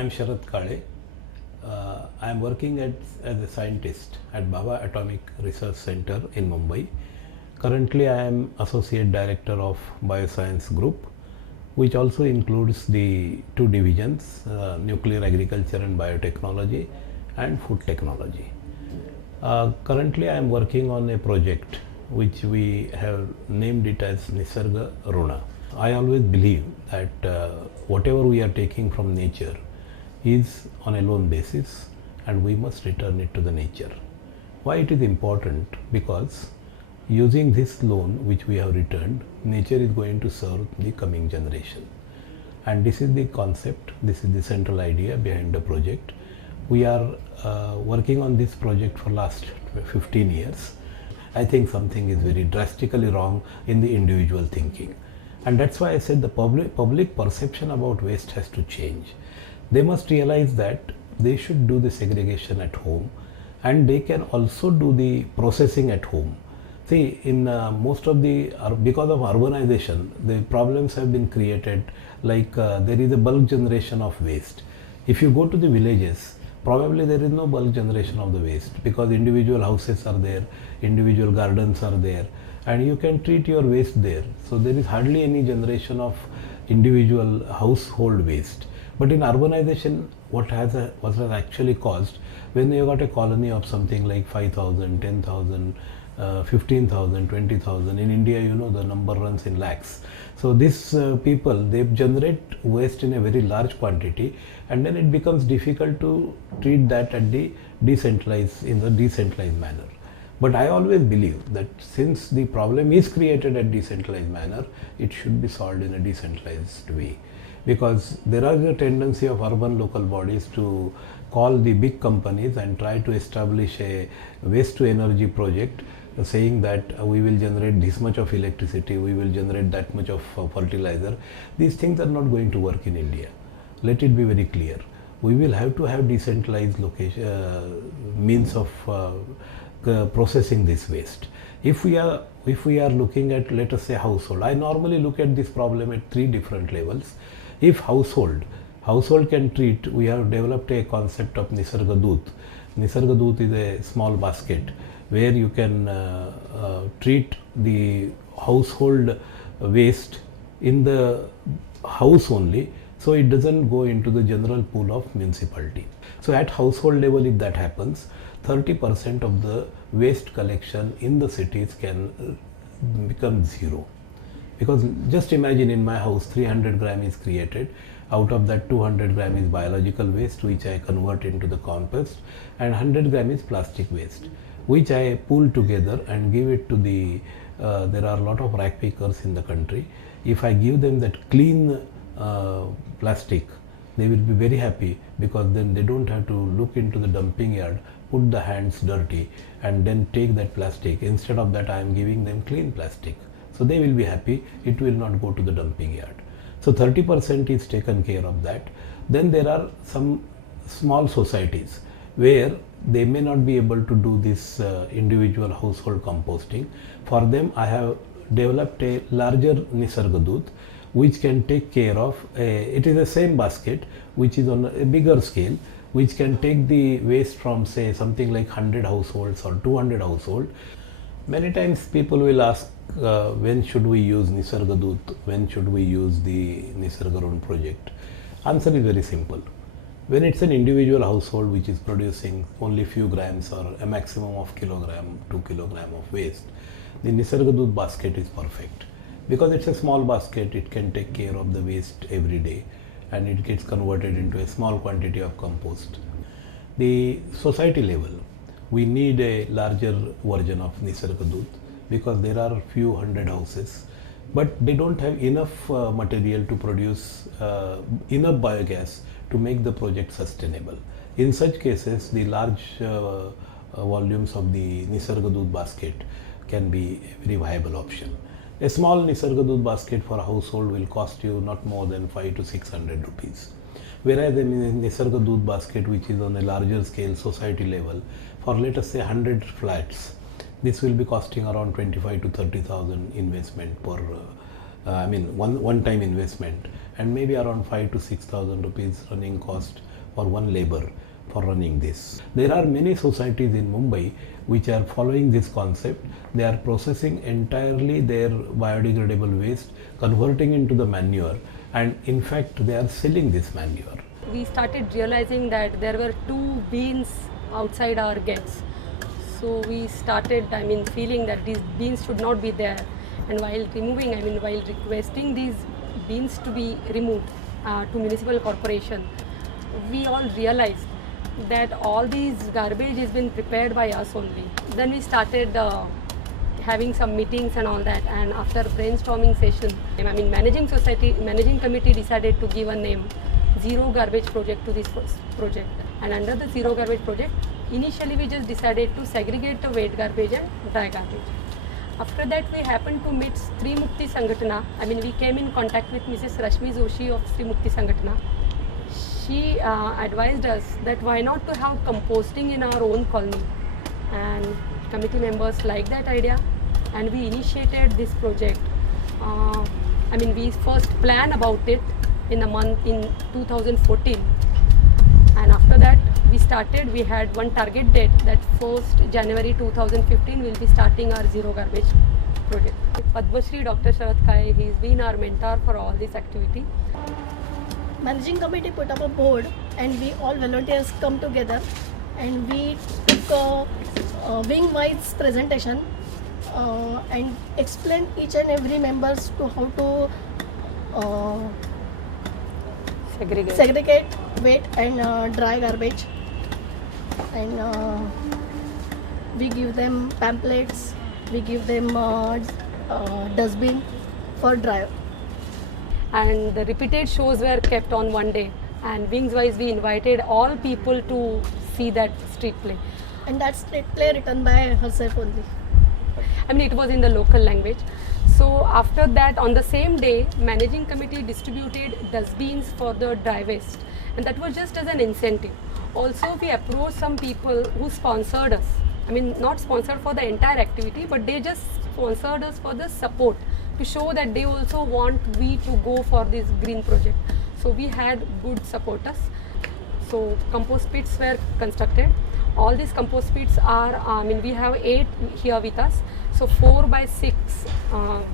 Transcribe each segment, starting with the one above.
I am Sharad Kale. I am working as a scientist at Baba Atomic Research Center in Mumbai. Currently, I am Associate Director of Bioscience Group, which also includes the two divisions, Nuclear Agriculture and Biotechnology and Food Technology. Currently, I am working on a project which we have named it as Nisarga Runa. I always believe that whatever we are taking from nature is on a loan basis and we must return it to the nature. Why it is important? Because using this loan which we have returned, nature is going to serve the coming generation. And this is the concept, this is the central idea behind the project. We are working on this project for last 15 years. I think something is very drastically wrong in the individual thinking. And that's why I said the public perception about waste has to change. They must realize that they should do the segregation at home and they can also do the processing at home. See, in most of the, because of urbanization, the problems have been created, like there is a bulk generation of waste. If you go to the villages, probably there is no bulk generation of the waste because individual houses are there, individual gardens are there, and you can treat your waste there. So there is hardly any generation of individual household waste. But in urbanization, what has actually caused, when you got a colony of something like 5,000, 10,000, 15,000, 20,000, in India, you know, the number runs in lakhs. So these people, they generate waste in a very large quantity, and then it becomes difficult to treat that at the decentralized manner. But I always believe that since the problem is created at decentralized manner, it should be solved in a decentralized way. Because there is a tendency of urban local bodies to call the big companies and try to establish a waste to energy project, saying that we will generate this much of electricity, we will generate that much of fertilizer. These things are not going to work in India. Let it be very clear. We will have to have decentralized means of processing this waste. If we are looking at, let us say, household, I normally look at this problem at three different levels. If household can treat, we have developed a concept of Nisarga Doot. Nisarga Doot is a small basket where you can treat the household waste in the house only, so it doesn't go into the general pool of municipality. So at household level, if that happens, 30% of the waste collection in the cities can become zero. Because just imagine, in my house 300 gram is created, out of that 200 gram is biological waste which I convert into the compost, and 100 gram is plastic waste which I pool together and give it to the, there are a lot of rag pickers in the country. If I give them that clean plastic, they will be very happy, because then they don't have to look into the dumping yard, put the hands dirty and then take that plastic. Instead of that, I am giving them clean plastic. So they will be happy, it will not go to the dumping yard. So 30% is taken care of that. Then there are some small societies where they may not be able to do this individual household composting. For them, I have developed a larger Nisarga Doot which can take care of, it is the same basket which is on a bigger scale, which can take the waste from, say, something like 100 households or 200 households. Many times people will ask, when should we use Nisarga Doot? When should we use the Nisarga Runa project? Answer is very simple. When it's an individual household which is producing only few grams or a maximum of kilogram, 2 kilogram of waste, the Nisarga Doot basket is perfect. Because it's a small basket, it can take care of the waste every day and it gets converted into a small quantity of compost. The society level, we need a larger version of Nisarga Doot, because there are few hundred houses, but they don't have enough material to produce enough biogas to make the project sustainable. In such cases, the large volumes of the Nisarga Doot basket can be a very viable option. A small Nisarga Doot basket for a household will cost you not more than 500 to 600 rupees. Whereas a Nisarga Doot basket which is on a larger scale society level, for let us say 100 flats, this will be costing around 25 to 30,000 investment per, one time investment, and maybe around 5 to 6,000 rupees running cost or one labor for running this. There are many societies in Mumbai which are following this concept. They are processing entirely their biodegradable waste, converting into the manure, and in fact they are selling this manure. We started realizing that there were 2 bins outside our gates. So we started, feeling that these bins should not be there. And while requesting these bins to be removed to municipal corporation, we all realized that all these garbage has been prepared by us only. Then we started having some meetings and all that, and after brainstorming session, managing committee decided to give a name, Zero Garbage Project, to this project. And under the Zero Garbage Project, initially we just decided to segregate the wet garbage and dry garbage. After that, we happened to meet Sri Mukti Sangatana. We came in contact with Mrs. Rashmi Joshi of Sri Mukti Sangatana. She advised us that why not to have composting in our own colony, and committee members liked that idea, and we initiated this project. We first planned about it in 2014, and after that we had one target date, that 1st January 2015 we'll be starting our Zero Garbage project. Padmashree Dr. Sharad Kale, he's been our mentor for all this activity. Managing committee put up a board, and we all volunteers come together, and we took a wing-wise presentation and explained each and every members to how to segregate wet and dry garbage, and we give them pamphlets, we give them dustbin for dry. And the repeated shows were kept on one day, and wings wise we invited all people to see that street play. And that street play written by herself only. It was in the local language. So after that, on the same day, managing committee distributed dustbins for the dry waste, and that was just as an incentive. Also, we approached some people who sponsored us. Not sponsored for the entire activity, but they just sponsored us for the support, to show that they also want we to go for this green project. So we had good supporters. So compost pits were constructed. All these compost pits are, we have 8 here with us. So 4 by 6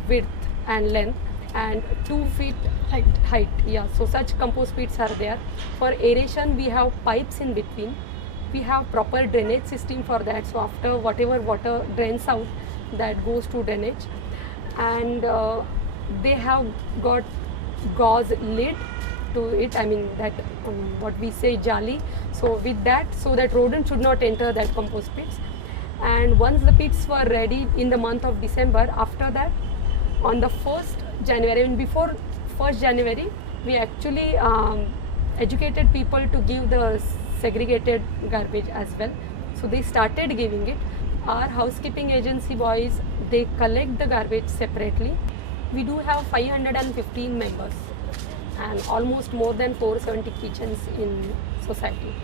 width and length, and 2 feet height. Yeah, so such compost pits are there. For aeration, we have pipes in between. We have proper drainage system for that. So after whatever water drains out, that goes to drainage. And they have got gauze lid to it, that what we say jali, so with that, so that rodent should not enter that compost pits. And once the pits were ready in the month of December, after that, on the 1st January, before 1st January, we actually educated people to give the segregated garbage as well. So they started giving it. Our housekeeping agency boys, they collect the garbage separately. We do have 515 members and almost more than 470 kitchens in society.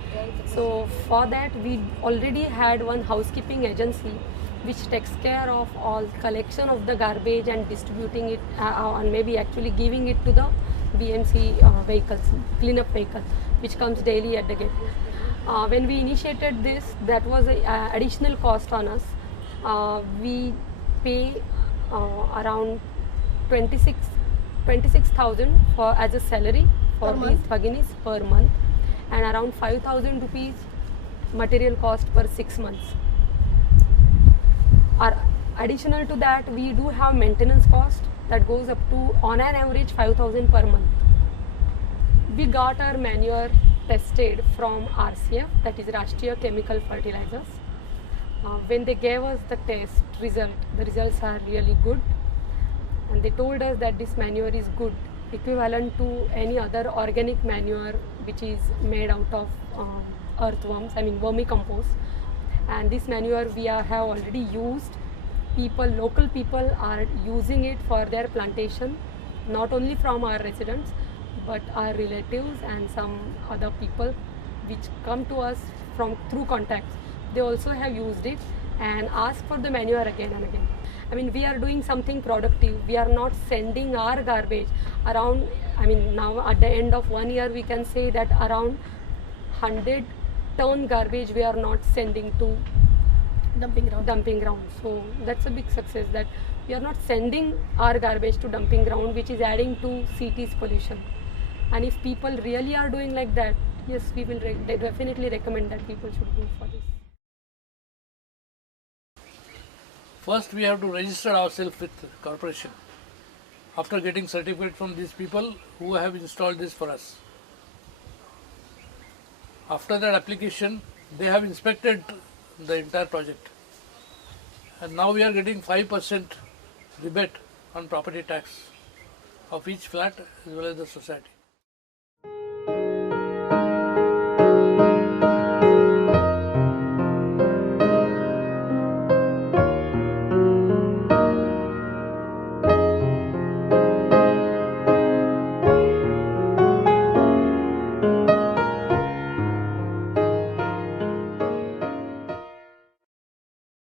So for that, we already had one housekeeping agency which takes care of all collection of the garbage and distributing it, and maybe actually giving it to the BMC vehicles, cleanup vehicle, which comes daily at the gate. When we initiated this, that was an additional cost on us. We pay around 26,000 for as a salary for these bhaginis per month, and around 5,000 rupees material cost per 6 months. Additional to that, we do have maintenance cost that goes up to on an average 5,000 per month. We got our manure tested from RCF, that is Rashtriya Chemical Fertilizers. When they gave us the test result, the results are really good, and they told us that this manure is good, equivalent to any other organic manure which is made out of earthworms, vermicompost. And this manure we have already used. Local people are using it for their plantation, not only from our residents, but our relatives and some other people which come to us through contacts. They also have used it and asked for the manure again and again. We are doing something productive. We are not sending our garbage around. Now at the end of 1 year, we can say that around 100-ton garbage we are not sending to dumping ground. So that's a big success, that we are not sending our garbage to dumping ground, which is adding to city's pollution. And if people really are doing like that, yes, we will definitely recommend that people should go for this. First, we have to register ourselves with corporation. After getting certificate from these people who have installed this for us. After that application, they have inspected the entire project. And now we are getting 5% rebate on property tax of each flat as well as the society.